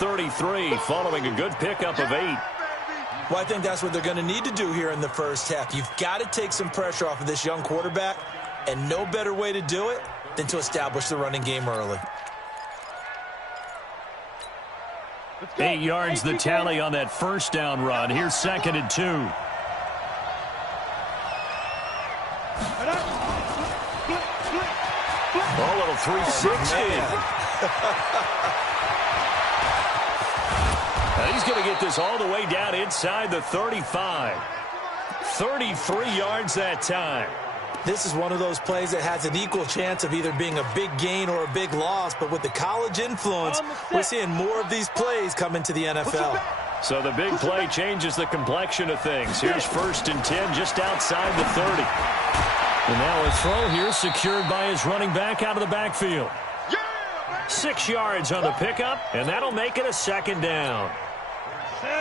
33 following a good pickup of 8. Well, I think that's what they're going to need to do here in the first half. You've got to take some pressure off of this young quarterback, and no better way to do it than to establish the running game early. 8 yards the tally on that first down run. Here's 2nd and 2. A little 360. He's going to get this all the way down inside the 35. 33 yards that time. This is one of those plays that has an equal chance of either being a big gain or a big loss, but with the college influence, we're seeing more of these plays come into the NFL. So the big play changes the complexion of things. Here's 1st and 10 just outside the 30. And now a throw here secured by his running back out of the backfield. 6 yards on the pickup, and that'll make it a 2nd down.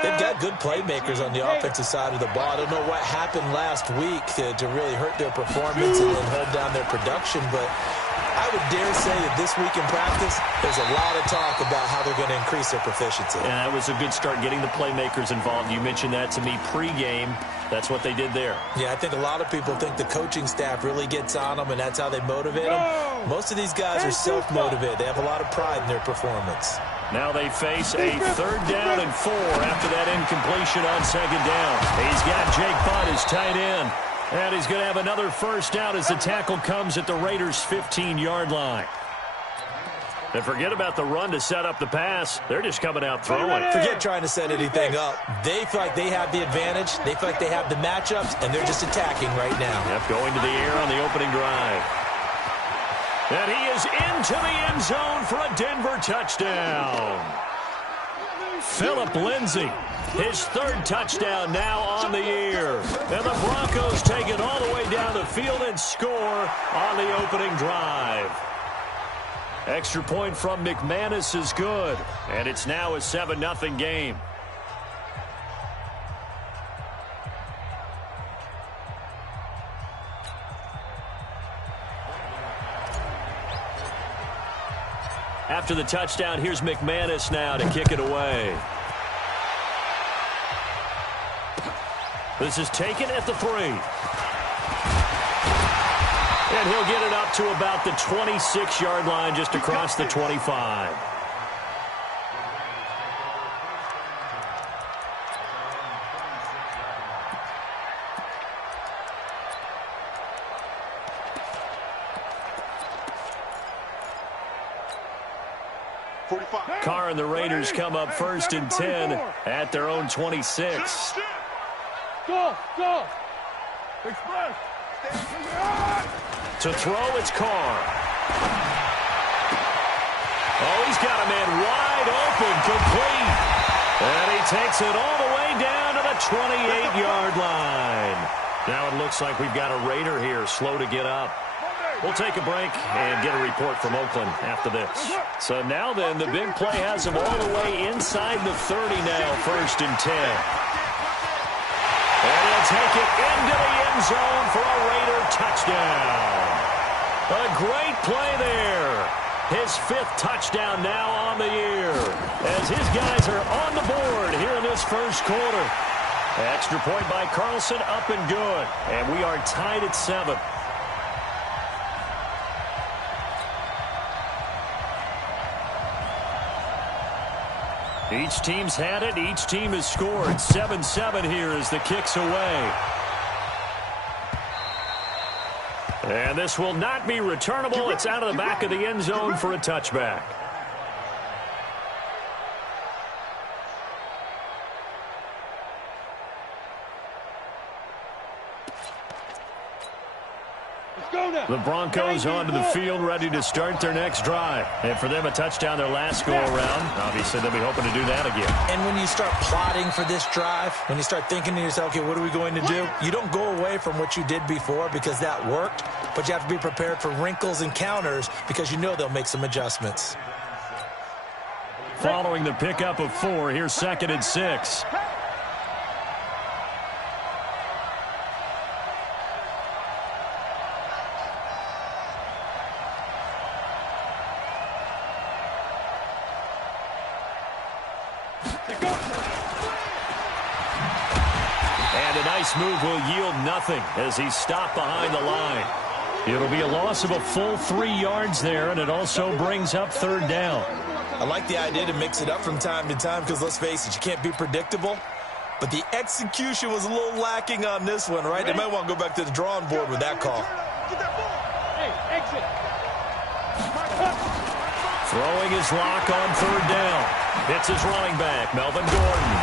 They've got good playmakers on the offensive side of the ball. I don't know what happened last week to really hurt their performance and then hold down their production, but I would dare say that this week in practice, there's a lot of talk about how they're going to increase their proficiency. And that was a good start getting the playmakers involved. You mentioned that to me pregame. That's what they did there. Yeah, I think a lot of people think the coaching staff really gets on them, and that's how they motivate them. Most of these guys are self-motivated. They have a lot of pride in their performance. Now they face a 3rd down and 4 after that incompletion on 2nd down. He's got Jake Butt as tight end. And he's going to have another first down as the tackle comes at the Raiders' 15-yard line. And forget about the run to set up the pass. They're just coming out throwing. Forget trying to set anything up. They feel like they have the advantage. They feel like they have the matchups, and they're just attacking right now. Yep, going to the air on the opening drive. And he is into the end zone for a Denver touchdown. Phillip Lindsay, his 3rd touchdown now on the year. And the Broncos take it all the way down the field and score on the opening drive. Extra point from McManus is good, and it's now a 7-0 game. After the touchdown, here's McManus now to kick it away. This is taken at the 3. And he'll get it up to about the 26-yard line, just across the 25. Carr and the Raiders come up 1st and 10 at their own 26. Go! Express! To throw, it's Carr. Oh, he's got a man wide open, complete. And he takes it all the way down to the 28-yard line. Now it looks like we've got a Raider here, slow to get up. We'll take a break and get a report from Oakland after this. So now then, the big play has him all the way inside the 30 now, 1st and 10. And he'll take it into the end zone for a Raider touchdown. A great play there. His 5th touchdown now on the year, as his guys are on the board here in this first quarter. Extra point by Carlson, up and good. And we are tied at 7. Each team's had it. Each team has scored. 7-7 here as the kick's away. And this will not be returnable. It's out of the back of the end zone for a touchback. The Broncos onto the field, ready to start their next drive. And for them, a touchdown their last go-around. Obviously, they'll be hoping to do that again. And when you start plotting for this drive, when you start thinking to yourself, okay, what are we going to do? You don't go away from what you did before because that worked, but you have to be prepared for wrinkles and counters because you know they'll make some adjustments. Following the pickup of 4, here's 2nd and 6. And a nice move will yield nothing as he's stopped behind the line. It'll be a loss of a full 3 yards there, and it also brings up third down. I like the idea to mix it up from time to time because, let's face it, you can't be predictable. But the execution was a little lacking on this one, right? They might want to go back to the drawing board with that call. Hey, exit. Throwing his lock on third down. It's his running back, Melvin Gordon.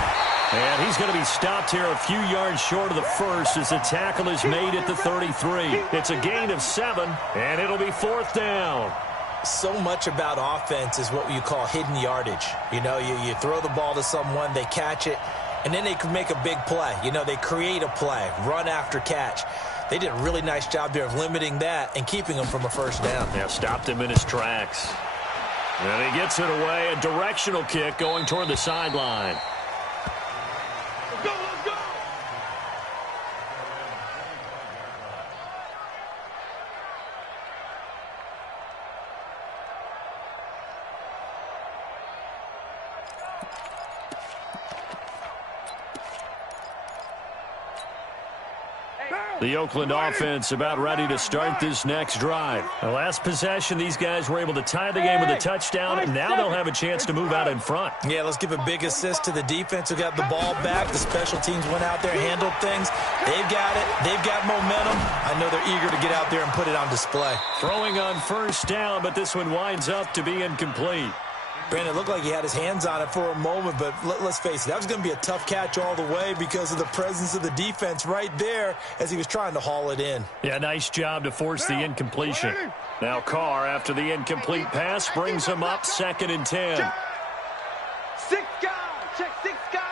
And he's going to be stopped here a few yards short of the first as the tackle is made at the 33. It's a gain of 7, and it'll be fourth down. So much about offense is what you call hidden yardage. You know, you throw the ball to someone, they catch it, and then they can make a big play. You know, they create a play, run after catch. They did a really nice job there of limiting that and keeping him from a first down. Yeah, stopped him in his tracks. And he gets it away, a directional kick going toward the sideline. Let's go, let's go. The Oakland offense about ready to start this next drive. The last possession, these guys were able to tie the game with a touchdown, and now they'll have a chance to move out in front. Yeah, let's give a big assist to the defense who got the ball back. The special teams went out there, handled things. They've got it. They've got momentum. I know they're eager to get out there and put it on display. Throwing on first down, but this one winds up to be incomplete. Brandon, it looked like he had his hands on it for a moment, but let's face it, that was going to be a tough catch all the way because of the presence of the defense right there as he was trying to haul it in. Yeah, nice job to force the incompletion. Now Carr, after the incomplete pass, brings him up 2nd and 10. Six guys. Check 6 guys.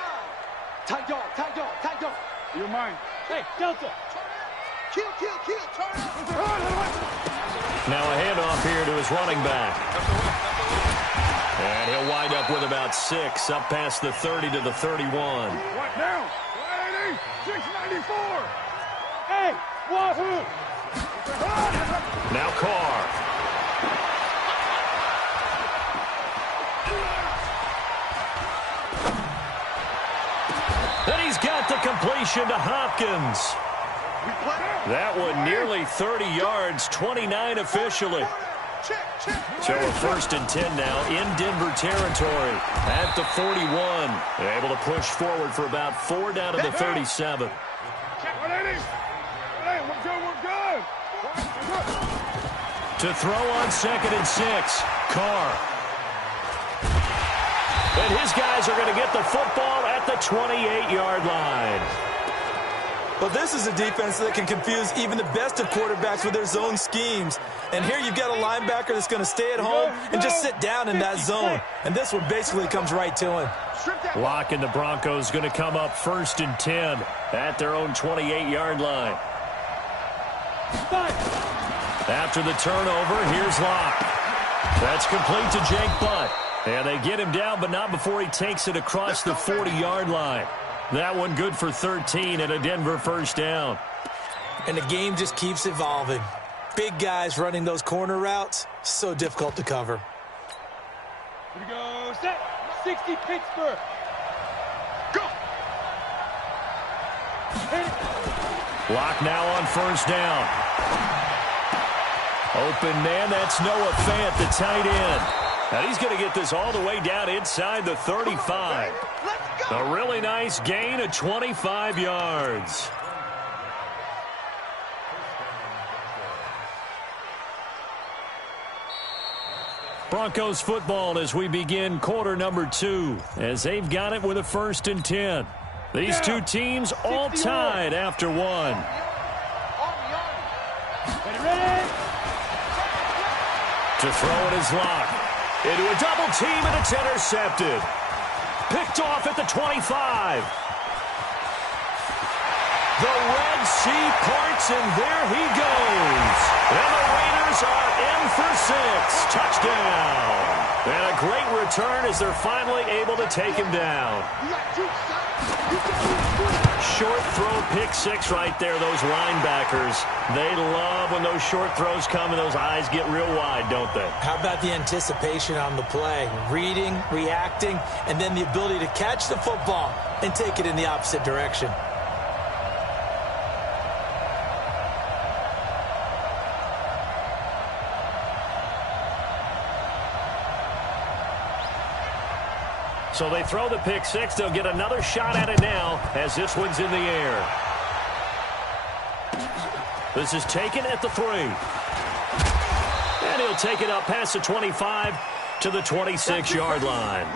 Tight dog, tight dog, tight dog. You're mine. Hey, Delta. Kill. Turn. Now a handoff here to his running back. And he'll wind up with about 6, up past the 30 to the 31. What now? 180, 694. Hey, wahoo! Now Carr. Then he's got the completion to Hopkins. That one nearly 30 yards, 29 officially. So a 1st and 10 now in Denver territory at the 41. They're able to push forward for about 4 down to the 37. To throw on 2nd and 6, Carr. And his guys are going to get the football at the 28-yard line. But this is a defense that can confuse even the best of quarterbacks with their zone schemes. And here you've got a linebacker that's going to stay at home and just sit down in that zone. And this one basically comes right to him. Lock and the Broncos going to come up 1st and 10 at their own 28-yard line. After the turnover, here's Locke. That's complete to Jake Butt. And they get him down, but not before he takes it across the 40-yard line. That one good for 13 and a Denver first down. And the game just keeps evolving. Big guys running those corner routes, so difficult to cover. Here we go. Set. 60 Pittsburgh. Go. Lock now on first down. Open man, that's Noah Fant, the tight end. And he's going to get this all the way down inside the 35. A really nice gain of 25 yards. Broncos football as we begin quarter number 2, as they've got it with a 1st and 10. These two teams all tied after 1. To throw it is Locke. Into a double team, and it's intercepted. Picked off at the 25. The Red Sea parts, and there he goes. And the Raiders are in for 6. Touchdown. And a great return as they're finally able to take him down. Short throw, pick six right there, those linebackers. They love when those short throws come and those eyes get real wide, don't they? How about the anticipation on the play? Reading, reacting, and then the ability to catch the football and take it in the opposite direction. So they throw the pick six. They'll get another shot at it now as this one's in the air. This is taken at the 3. And he'll take it up past the 25 to the 26-yard line.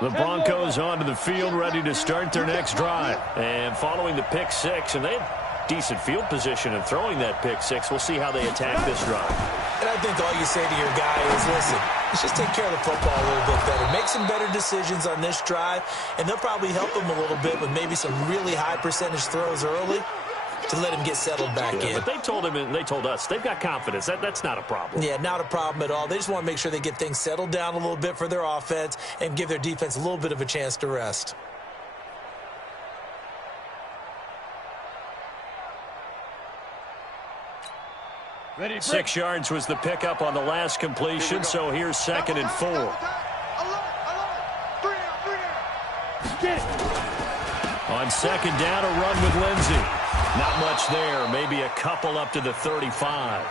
The Broncos onto the field, ready to start their next drive. And following the pick six, and they have decent field position in throwing that pick six. We'll see how they attack this drive. And I think all you say to your guy is, listen, let's just take care of the football a little bit better. Make some better decisions on this drive, and they'll probably help him a little bit with maybe some really high percentage throws early to let him get settled back in. But they told him and they told us they've got confidence. That's not a problem. Yeah, not a problem at all. They just want to make sure they get things settled down a little bit for their offense and give their defense a little bit of a chance to rest. Ready, 6 yards was the pickup on the last completion, so here's 2nd and 4. On 2nd down, a run with Lindsey. Not much there, maybe a couple up to the 35.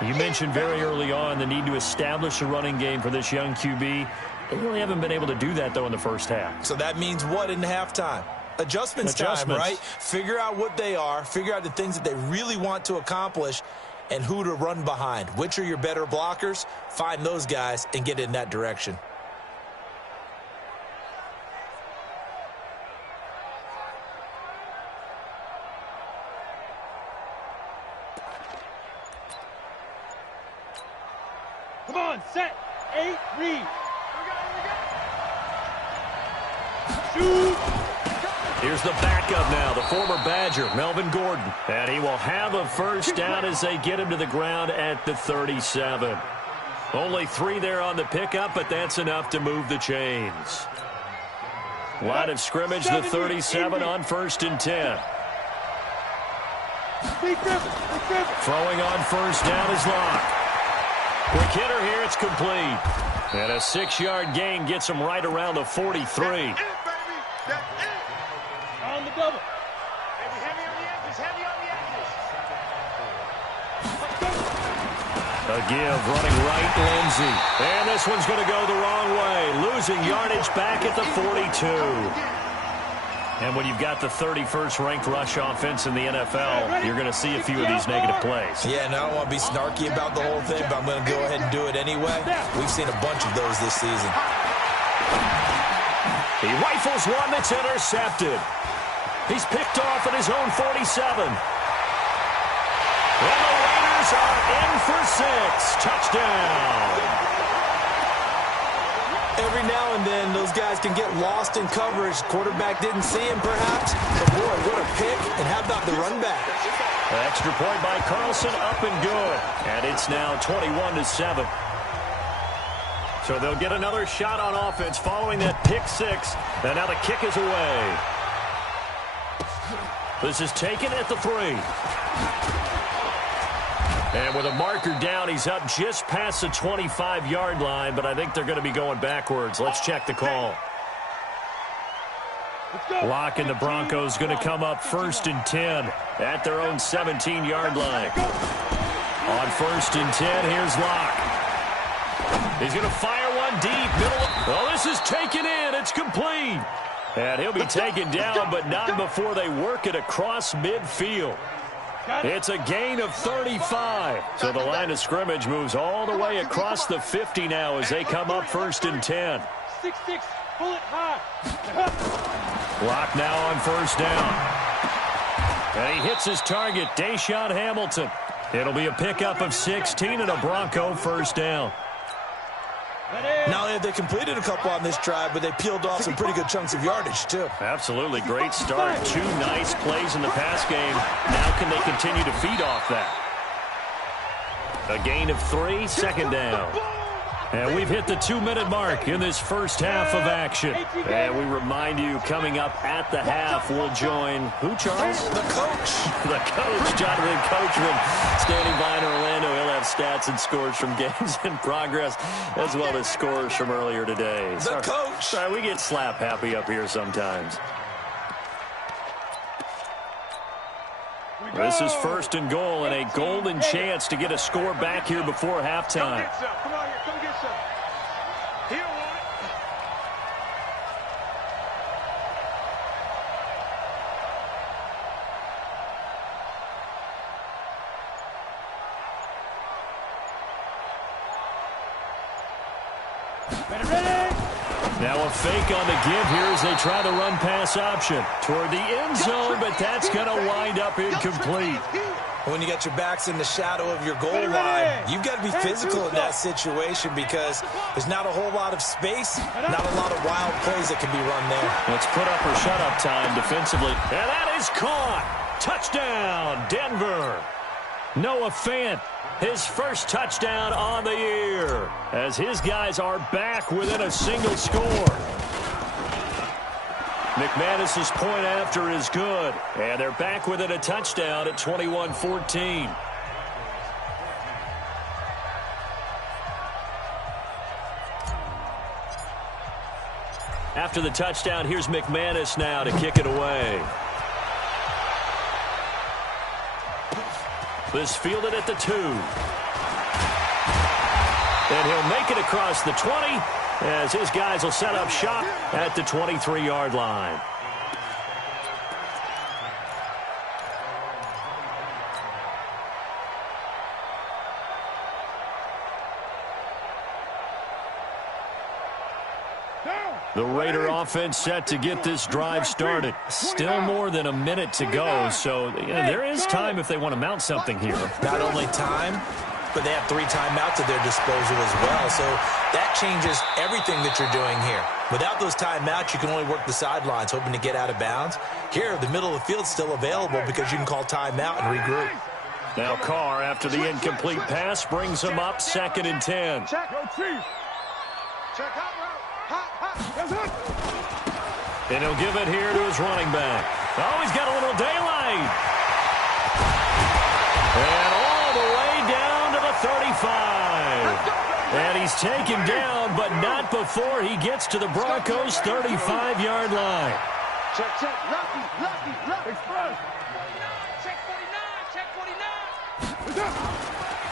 You mentioned very early on the need to establish a running game for this young QB. They really haven't been able to do that, though, in the first half. So that means what in halftime? Adjustments time, right? Figure out what they are, figure out the things that they really want to accomplish, and who to run behind. Which are your better blockers? Find those guys and get in that direction. Come on, set, 8, read. Shoot. Here's the backup now, the former Badger, Melvin Gordon. And he will have a first down as they get him to the ground at the 37. Only 3 there on the pickup, but that's enough to move the chains. Line of scrimmage, the 37 on 1st and 10. Throwing on 1st down is Locke. Quick hitter here, it's complete. And a 6-yard gain gets him right around the 43. On the double. Heavy on the edges, heavy on the edges. A give, running right, Lindsey. And this one's going to go the wrong way. Losing yardage back at the 42. And when you've got the 31st ranked rush offense in the NFL, you're going to see a few of these negative plays. Yeah, and I don't want to be snarky about the whole thing, but I'm going to go ahead and do it anyway. We've seen a bunch of those this season. He rifles one that's intercepted. He's picked off at his own 47. And the Raiders are in for 6. Touchdown. Every now and then, those guys can get lost in coverage. Quarterback didn't see him, perhaps. But, boy, what a pick. And how about the run back? Extra point by Carlson, up and good. And it's now 21-7. So they'll get another shot on offense following that pick 6. And now the kick is away. This is taken at the 3. And with a marker down, he's up just past the 25-yard line, but I think they're going to be going backwards. Let's check the call. Locke and the Broncos going to come up 1st and 10 at their own 17-yard line. On 1st and 10, here's Locke. He's going to fire one deep. Oh, this is taken in. It's complete. And he'll be taken down, but not before they work it across midfield. It's a gain of 35. So the line of scrimmage moves all the way across the 50 now as they come up 1st and 10. 6-6, pull it high. Locke now on 1st down. And he hits his target, Deshaun Hamilton. It'll be a pickup of 16 and a Bronco first down. Not only have they completed a couple on this drive, but they peeled off some pretty good chunks of yardage, too. Absolutely. Great start. 2 nice plays in the pass game. Now can they continue to feed off that? A gain of 3, second down. And we've hit the 2-minute mark in this first half of action. And we remind you, coming up at the half, we'll join who, Charles? The coach. The coach, Jonathan Coachman, standing by in Orlando. He'll have stats and scores from games in progress, as well as scores from earlier today. The coach. Sorry, we get slap happy up here sometimes. This is first and goal, and a golden chance to get a score back here before halftime. Come on here, come get some. He don't want it. Ready? Now a fake on the give here as they try the run-pass option toward the end zone, but that's going to wind up incomplete. When you got your backs in the shadow of your goal line, you've got to be physical in that situation because there's not a whole lot of space, not a lot of wild plays that can be run there. Let's put up or shut up time defensively. And that is caught. Touchdown, Denver. Noah Fant, his first touchdown on the year, as his guys are back within a single score. McManus's point after is good, and they're back within a touchdown at 21-14. After the touchdown, here's McManus now to kick it away. This fielded at the 2. And he'll make it across the 20 as his guys will set up shop at the 23-yard line. The Raider offense set to get this drive started. Still more than a minute to go, so there is time if they want to mount something here. Not only time, but they have 3 timeouts at their disposal as well, so that changes everything that you're doing here. Without those timeouts, you can only work the sidelines, hoping to get out of bounds. Here, the middle of the field's still available because you can call timeout and regroup. Now Carr, after the incomplete pass, brings him up 2nd and 10. Check, go Chief. Check out, And he'll give it here to his running back. Oh, he's got a little daylight. And all the way down to the 35. And he's taken down, but not before he gets to the Broncos' 35-yard line. Check, lucky. Express. Check 49.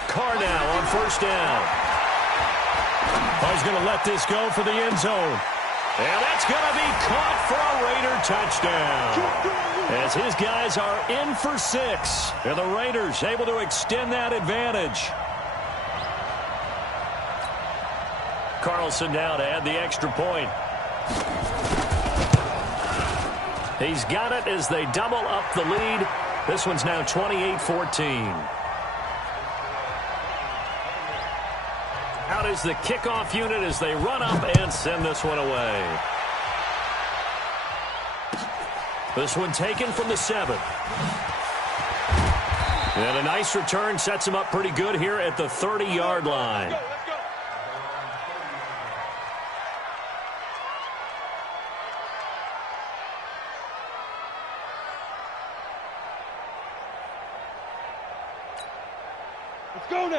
Carr now on first down. Oh, he's going to let this go for the end zone. And that's going to be caught for a Raider touchdown. As his guys are in for 6. And the Raiders able to extend that advantage. Carlson now to add the extra point. He's got it as they double up the lead. This one's now 28-14. Out is the kickoff unit as they run up and send this one away. This one taken from the 7. And a nice return sets him up pretty good here at the 30-yard line.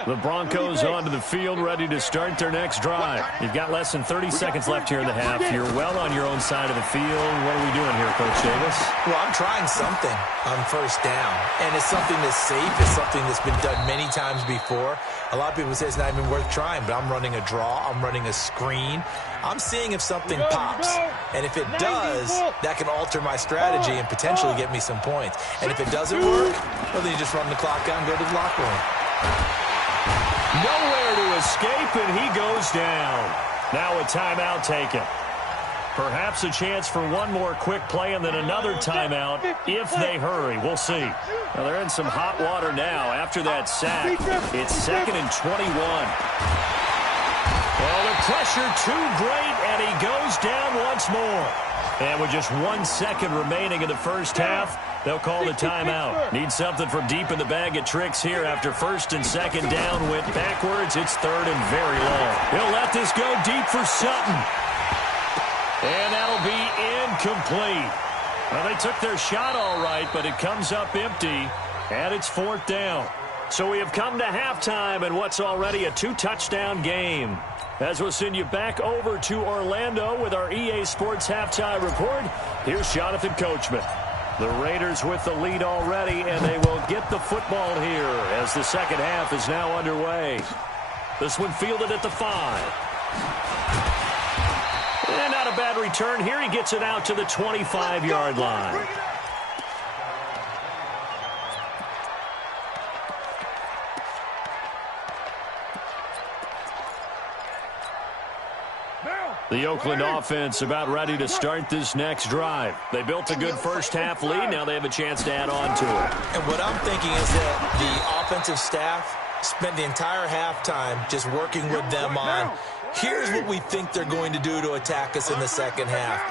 The Broncos onto the field, ready to start their next drive. You've got less than 30 seconds left here in the half. You're well on your own side of the field. What are we doing here, Coach Davis? Well, I'm trying something on first down, and it's something that's safe. It's something that's been done many times before. A lot of people say it's not even worth trying, but I'm running a draw. I'm running a screen. I'm seeing if something pops, and if it does, that can alter my strategy and potentially get me some points. And if it doesn't work, well, then you just run the clock out and go to the locker room. Nowhere to escape, and he goes down. Now a timeout taken. Perhaps a chance for one more quick play and then another timeout if they hurry. We'll see. Well, they're in some hot water now after that sack. It's 2nd and 21. Well, the pressure too great, and he goes down once more. And with just 1 second remaining in the first half, they'll call the timeout. Need something from deep in the bag of tricks here after 1st and 2nd down went backwards. It's 3rd and very long. He'll let this go deep for Sutton. And that'll be incomplete. Well, they took their shot all right, but it comes up empty, and it's 4th down. So we have come to halftime in what's already a 2-touchdown game. As we'll send you back over to Orlando with our EA Sports Halftime Report, here's Jonathan Coachman. The Raiders with the lead already, and they will get the football here as the second half is now underway. This one fielded at the 5. And not a bad return here. He gets it out to the 25-yard line. The Oakland offense about ready to start this next drive. They built a good first-half lead. Now they have a chance to add on to it. And what I'm thinking is that the offensive staff spent the entire halftime just working with them on, here's what we think they're going to do to attack us in the second half.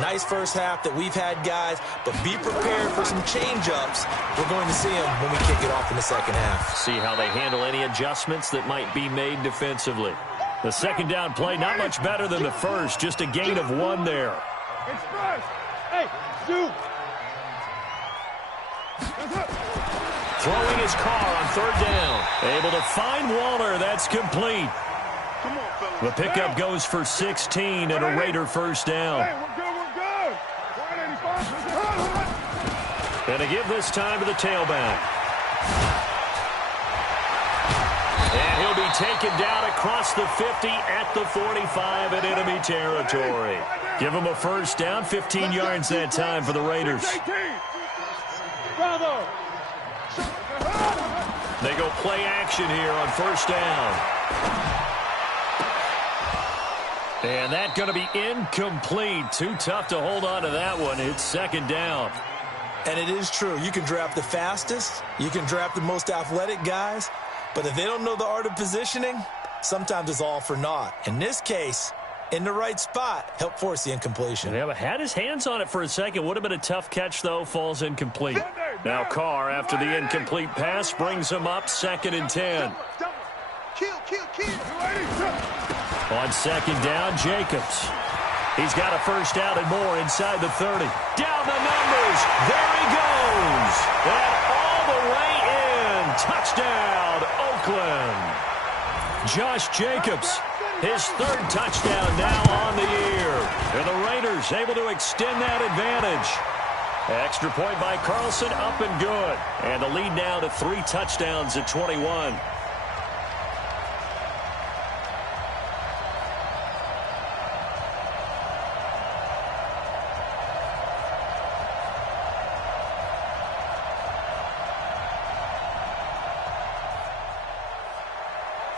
Nice first half that we've had, guys, but be prepared for some change-ups. We're going to see them when we kick it off in the second half. See how they handle any adjustments that might be made defensively. The second down play, not much better than the first, just a gain of 1 there. Hey, shoot. Throwing his car on 3rd down. Able to find Waller. That's complete. The pickup goes for 16 and a Raider first down. Hey, we're good. And to give this time to the tailback. And he'll be taken down across the 50 at the 45 in enemy territory. Give him a first down, 15 yards that time for the Raiders. They go play action here on first down. And that's going to be incomplete. Too tough to hold on to that one. It's 2nd down. And it is true. You can draft the fastest. You can draft the most athletic guys. But if they don't know the art of positioning, sometimes it's all for naught. In this case, in the right spot, help force the incompletion. Yeah, but had his hands on it for a second. Would have been a tough catch, though. Falls incomplete. Now Carr, after the incomplete pass, brings him up 2nd and 10. On 2nd down, Jacobs. He's got a first down and more inside the 30. Down the numbers. There he goes. And all the way in. Touchdown, Oakland. Josh Jacobs, his 3rd touchdown now on the year. And the Raiders able to extend that advantage. Extra point by Carlson, up and good. And the lead now to 3 touchdowns at 21.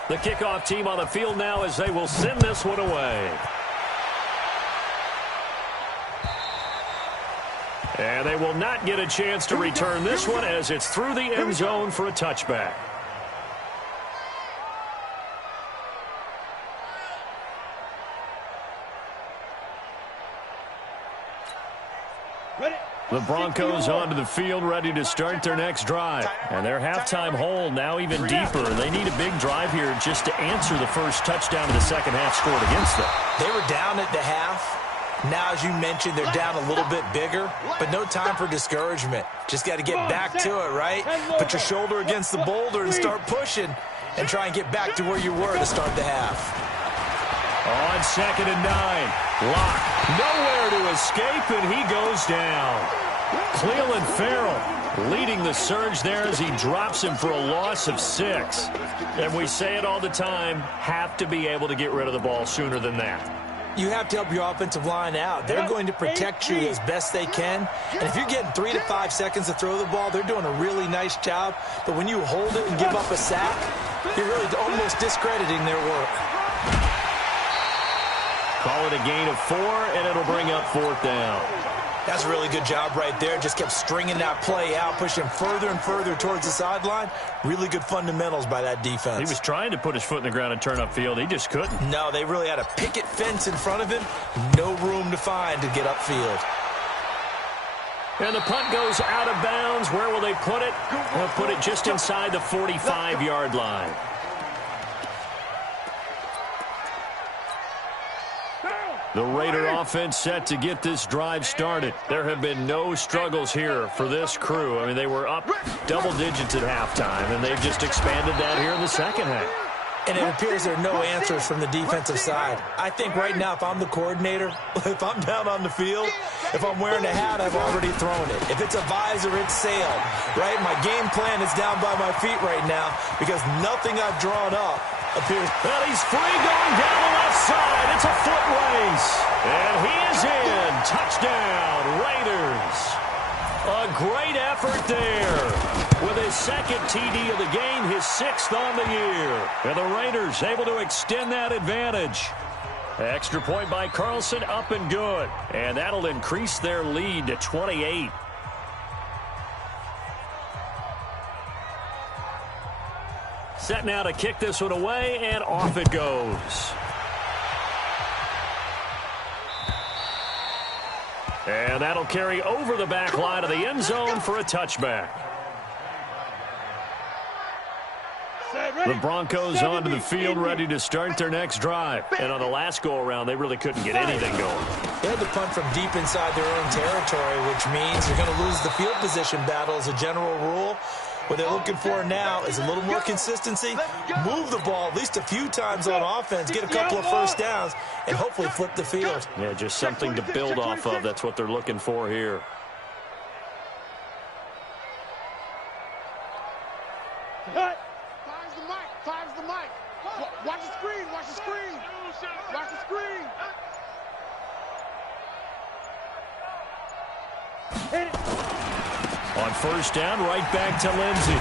The kickoff team on the field now as they will send this one away. And they will not get a chance to return this one as it's through the end zone for a touchback. The Broncos onto the field, ready to start their next drive. And their halftime hole now even deeper. They need a big drive here just to answer the first touchdown of the second half scored against them. They were down at the half. Now, as you mentioned, they're down a little bit bigger, but no time for discouragement. Just got to get back to it, right? Put your shoulder against the boulder and start pushing and try and get back to where you were to start the half. On 2nd and 9. Lock. Nowhere to escape, and he goes down. Cleveland Farrell leading the surge there as he drops him for a loss of 6. And we say it all the time, have to be able to get rid of the ball sooner than that. You have to help your offensive line out. They're going to protect you as best they can. And if you're getting 3 to 5 seconds to throw the ball, they're doing a really nice job. But when you hold it and give up a sack, you're really almost discrediting their work. Call it a gain of 4, and it'll bring up 4th down. That's a really good job right there. Just kept stringing that play out, pushing further and further towards the sideline. Really good fundamentals by that defense. He was trying to put his foot in the ground and turn upfield. He just couldn't. No, they really had a picket fence in front of him. No room to find to get upfield. And the punt goes out of bounds. Where will they put it? They'll put it just inside the 45-yard line. The Raider offense set to get this drive started. There have been no struggles here for this crew. I mean, they were up double digits at halftime, and they've just expanded that here in the second half. And it appears there are no answers from the defensive side. I think right now, if I'm the coordinator, if I'm down on the field, if I'm wearing a hat, I've already thrown it. If it's a visor, it's sailed, right? My game plan is down by my feet right now because nothing I've drawn up appears. Well, he's free going down the left side. It's a foot race. And he is in. Touchdown, Raiders. A great effort there. With his second TD of the game, his 6th on the year. And the Raiders able to extend that advantage. Extra point by Carlson, up and good. And that'll increase their lead to 28. Set now to kick this one away, and off it goes. And that'll carry over the back line of the end zone for a touchback. The Broncos onto the field, ready to start their next drive. And on the last go-around, they really couldn't get anything going. They had to punt from deep inside their own territory, which means they're going to lose the field position battle as a general rule. What they're looking for now is a little more consistency, move the ball at least a few times on offense, get a couple of first downs, and hopefully flip the field. Yeah, just something to build off of. That's what they're looking for here. Finds the mic. Finds the mic. Watch the screen. Watch the screen. Watch the screen. Hit it. On first down, right back to Lindsey.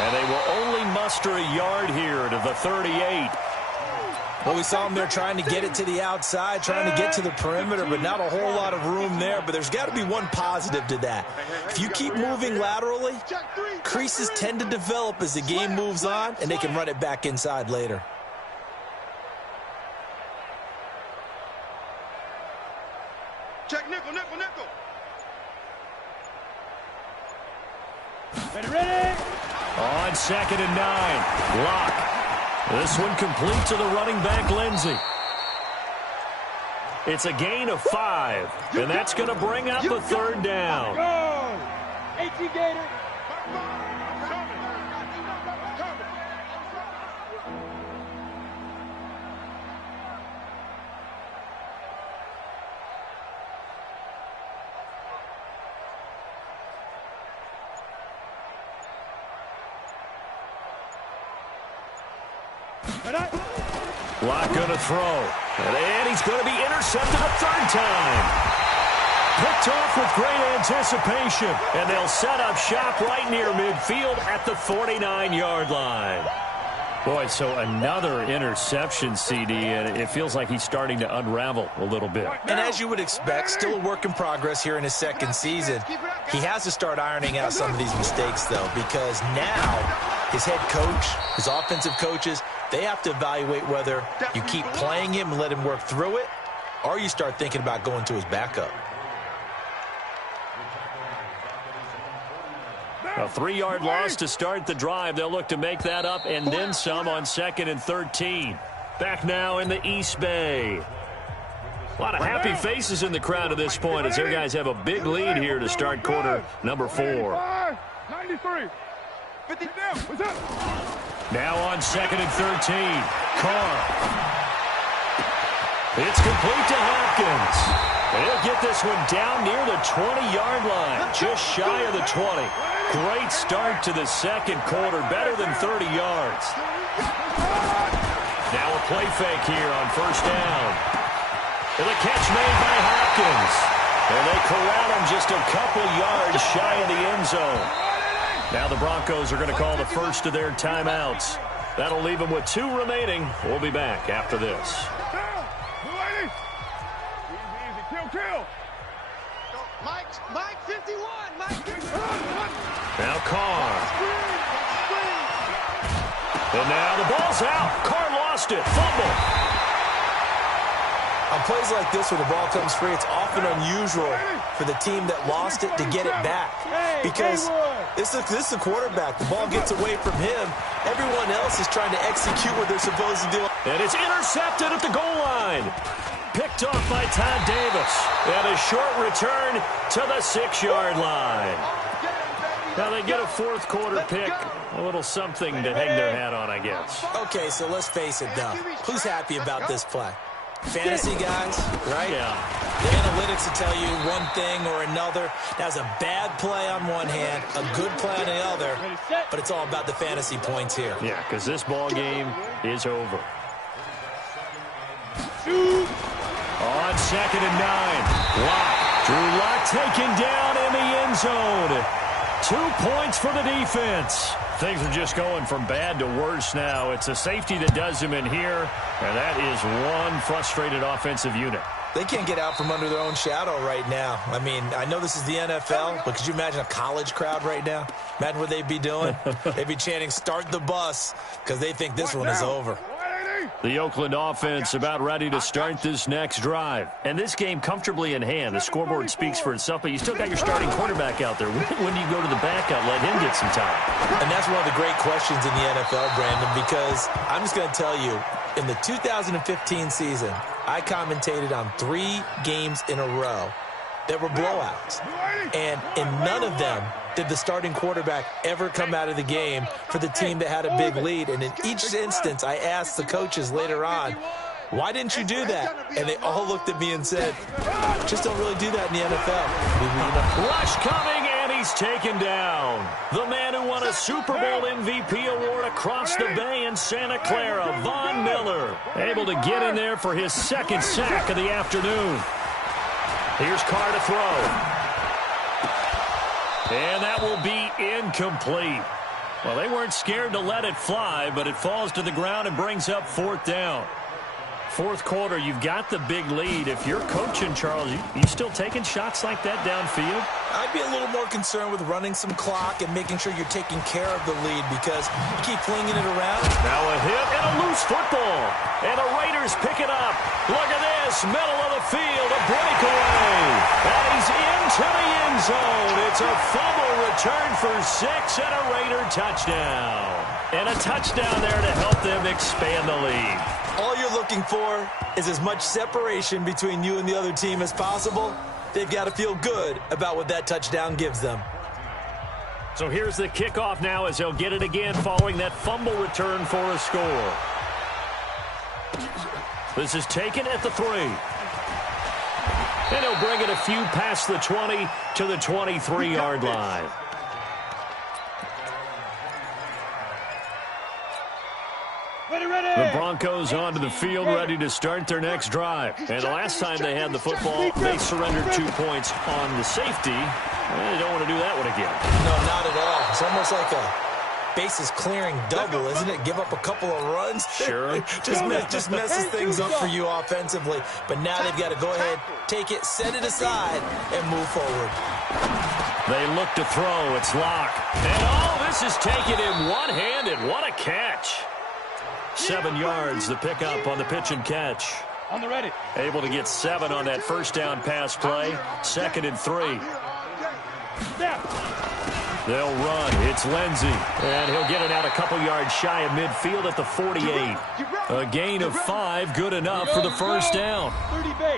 And they will only muster a yard here to the 38. Well, we saw them there trying to get it to the outside, trying to get to the perimeter, but not a whole lot of room there. But there's got to be one positive to that. If you keep moving laterally, creases tend to develop as the game moves on, and they can run it back inside later. Check nickel, nickel, nickel. Ready? On 2nd and 9. Lock. This one complete to the running back, Lindsey. It's a gain of 5, and that's going to bring up a 3rd down. Go! 18 Gator. Lock going to throw. And he's going to be intercepted a 3rd time. Picked off with great anticipation. And they'll set up shop right near midfield at the 49-yard line. Boy, so another interception, CD, and it feels like he's starting to unravel a little bit. And as you would expect, still a work in progress here in his 2nd season. He has to start ironing out some of these mistakes, though, because now his head coach, his offensive coaches, they have to evaluate whether you keep playing him and let him work through it, or you start thinking about going to his backup. A 3-yard loss to start the drive. They'll look to make that up and then some on 2nd and 13. Back now in the East Bay. A lot of happy faces in the crowd at this point as their guys have a big lead here to start quarter number 4. 93. 50 down. What's up? Now on 2nd and 13. Carr. It's complete to Hopkins. He'll get this one down near the 20-yard line, just shy of the 20. Great start to the second quarter, better than 30 yards. Now a play fake here on first down. And the catch made by Hopkins. And they corral him just a couple yards shy of the end zone. Now the Broncos are going to call the first of their timeouts. That'll leave them with 2 remaining. We'll be back after this. Mike 51. Mike 51. Now Carr. And now the ball's out. Carr lost it. Fumble. On plays like this where the ball comes free, it's often unusual for the team that lost it to get it back. Because this is a quarterback. The ball gets away from him. Everyone else is trying to execute what they're supposed to do. And it's intercepted at the goal line. Picked off by Todd Davis. And a short return to the 6-yard line. Now they get a fourth quarter pick. A little something to hang their hat on, I guess. Okay, so let's face it, though. Who's happy about this play? Fantasy guys, right? Yeah. The analytics will tell you one thing or another. That's a bad play on one hand, a good play on the other, but it's all about the fantasy points here. Yeah, because this ball game is over. On 2nd and 9. Lock. Drew Lock taken down in the end zone. 2 points for the defense. Things are just going from bad to worse now. It's a safety that does him in here, and that is one frustrated offensive unit. They can't get out from under their own shadow right now. I mean, I know this is the NFL, but could you imagine a college crowd right now? Imagine what they'd be doing. They'd be chanting, "Start the bus," because they think this one is over. The Oakland offense about ready to start this next drive. And this game comfortably in hand. The scoreboard speaks for itself, but you still got your starting quarterback out there. When do you go to the backup, let him get some time? And that's one of the great questions in the NFL, Brandon, because I'm just going to tell you, in the 2015 season, I commentated on 3 games in a row that were blowouts. And in none of them did the starting quarterback ever come out of the game for the team that had a big lead. And in each instance, I asked the coaches later on, why didn't you do that? And they all looked at me and said, just don't really do that in the NFL. Rush coming, and he's taken down. The man who won a Super Bowl MVP award across the bay in Santa Clara, Von Miller, able to get in there for his 2nd sack of the afternoon. Here's Carr to throw. And that will be incomplete. Well, they weren't scared to let it fly, but it falls to the ground and brings up 4th down. 4th quarter, you've got the big lead. If you're coaching, Charles, you still taking shots like that downfield? I'd be a little more concerned with running some clock and making sure you're taking care of the lead because you keep flinging it around. Now a hit and a loose football. And the Raiders pick it up. Look at this, middle of the field, a breakaway. And he's into the end zone. It's a fumble return for 6 and a Raider touchdown. And a touchdown there to help them expand the lead. All you're looking for is as much separation between you and the other team as possible. They've got to feel good about what that touchdown gives them. So here's the kickoff now as they'll get it again following that fumble return for a score. This is taken at the 3. And he'll bring it a few past the 20 to the 23-yard line. The Broncos onto the field, ready to start their next drive. And the last time they had the football, they surrendered 2 points on the safety. They don't want to do that one again. No, not at all. It's almost like a bases clearing double, isn't it? Give up a couple of runs. Sure. just messes things up for you offensively. But now they've got to go ahead, take it, set it aside, and move forward. They look to throw. It's Lock. And all this is taken in one-handed. What a catch. 7 yards, the pickup on the pitch and catch. On the ready. Able to get 7 on that first down pass play. 2nd and 3. They'll run. It's Lindsey. And he'll get it out a couple yards shy of midfield at the 48. A gain of 5, good enough for the first down.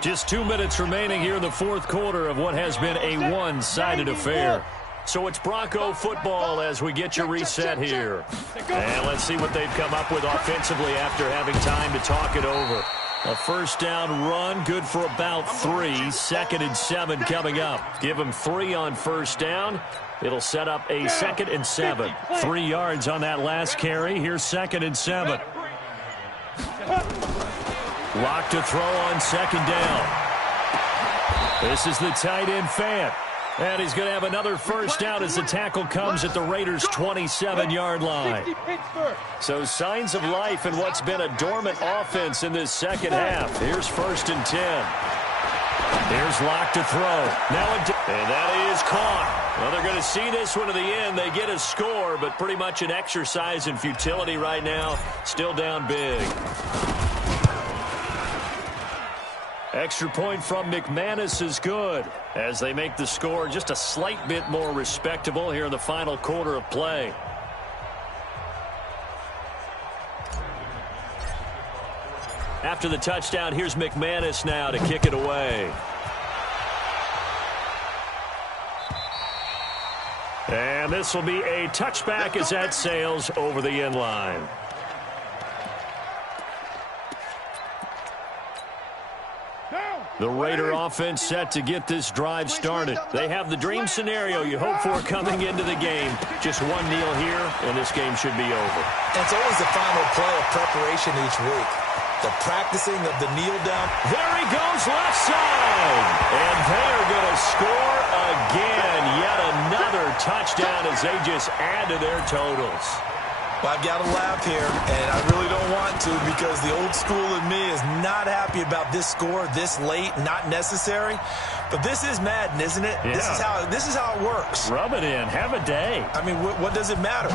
Just 2 minutes remaining here in the 4th quarter of what has been a one-sided affair. So it's Bronco football as we get you reset here. And let's see what they've come up with offensively after having time to talk it over. A first down run, good for about 3. 2nd and 7 coming up. Give them 3 on first down. It'll set up a 2nd and 7. 3 yards on that last carry. Here's 2nd and 7. Lock to throw on 2nd down. This is the tight end Fant. And he's going to have another first down as the tackle comes at the Raiders' 27-yard line. So signs of life in what's been a dormant offense in this second half. Here's 1st and 10. Here's Locke to throw. And that is caught. Well, they're going to see this one to the end. They get a score, but pretty much an exercise in futility right now. Still down big. Extra point from McManus is good as they make the score just a slight bit more respectable here in the final quarter of play. After the touchdown, here's McManus now to kick it away. And this will be a touchback as that sails over the end line. The Raider offense set to get this drive started. They have the dream scenario you hope for coming into the game. Just one kneel here, and this game should be over. It's always the final play of preparation each week. The practicing of the kneel down. There he goes, left side. And they are going to score again. Yet another touchdown as they just add to their totals. Well, I've got to laugh here, and I really don't want to because the old school in me is not happy about this score this late, not necessary. But this is Madden, isn't it? Yeah. This is how it works. Rub it in. Have a day. I mean, what does it matter?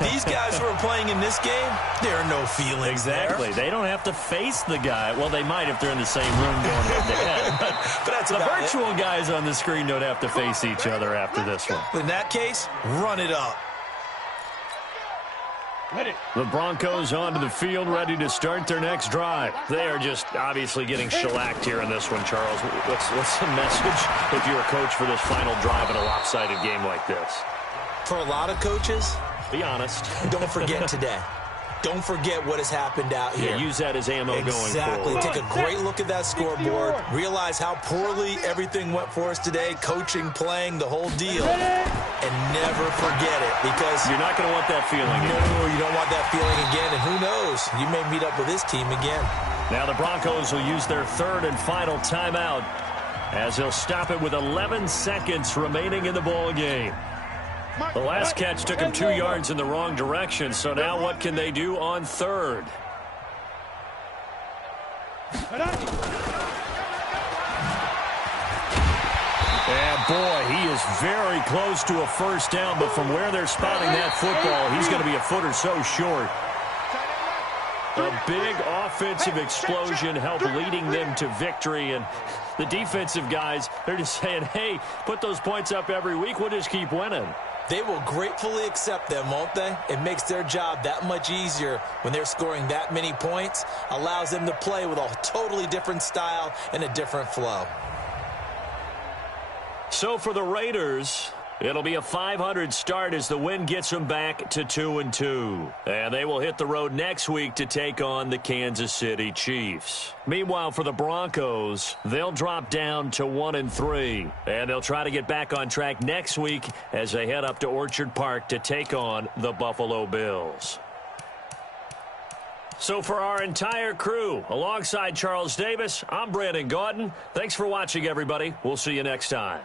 These guys who are playing in this game, there are no feelings Exactly. there. They don't have to face the guy. Well, they might if they're in the same room going head-to-head. But that's the about virtual guys on the screen don't have to face each other after this one. In that case, run it up. The Broncos onto the field, ready to start their next drive. They are just obviously getting shellacked here in this one, Charles. What's the message if you're a coach for this final drive in a lopsided game like this? For a lot of coaches, be honest. Don't forget today. Don't forget what has happened out here. Yeah, use that as ammo going forward. Exactly. Take a great look at that scoreboard. Realize how poorly everything went for us today. Coaching, playing, the whole deal. And never forget it because you're not going to want that feeling again. No, you don't want that feeling again. And who knows? You may meet up with this team again. Now the Broncos will use their third and final timeout as they'll stop it with 11 seconds remaining in the ball game. The last catch took him 2 yards in the wrong direction, so now what can they do on third? And boy, he is very close to a first down, but from where they're spotting that football, he's going to be a foot or so short. A big offensive explosion helped leading them to victory, and the defensive guys, they're just saying, hey, put those points up every week, we'll just keep winning. They will gratefully accept them, won't they? It makes their job that much easier when they're scoring that many points, allows them to play with a totally different style and a different flow. So for the Raiders, it'll be a .500 start as the win gets them back to 2-2. And they will hit the road next week to take on the Kansas City Chiefs. Meanwhile, for the Broncos, they'll drop down to 1-3. And they'll try to get back on track next week as they head up to Orchard Park to take on the Buffalo Bills. So for our entire crew, alongside Charles Davis, I'm Brandon Gaudin. Thanks for watching, everybody. We'll see you next time.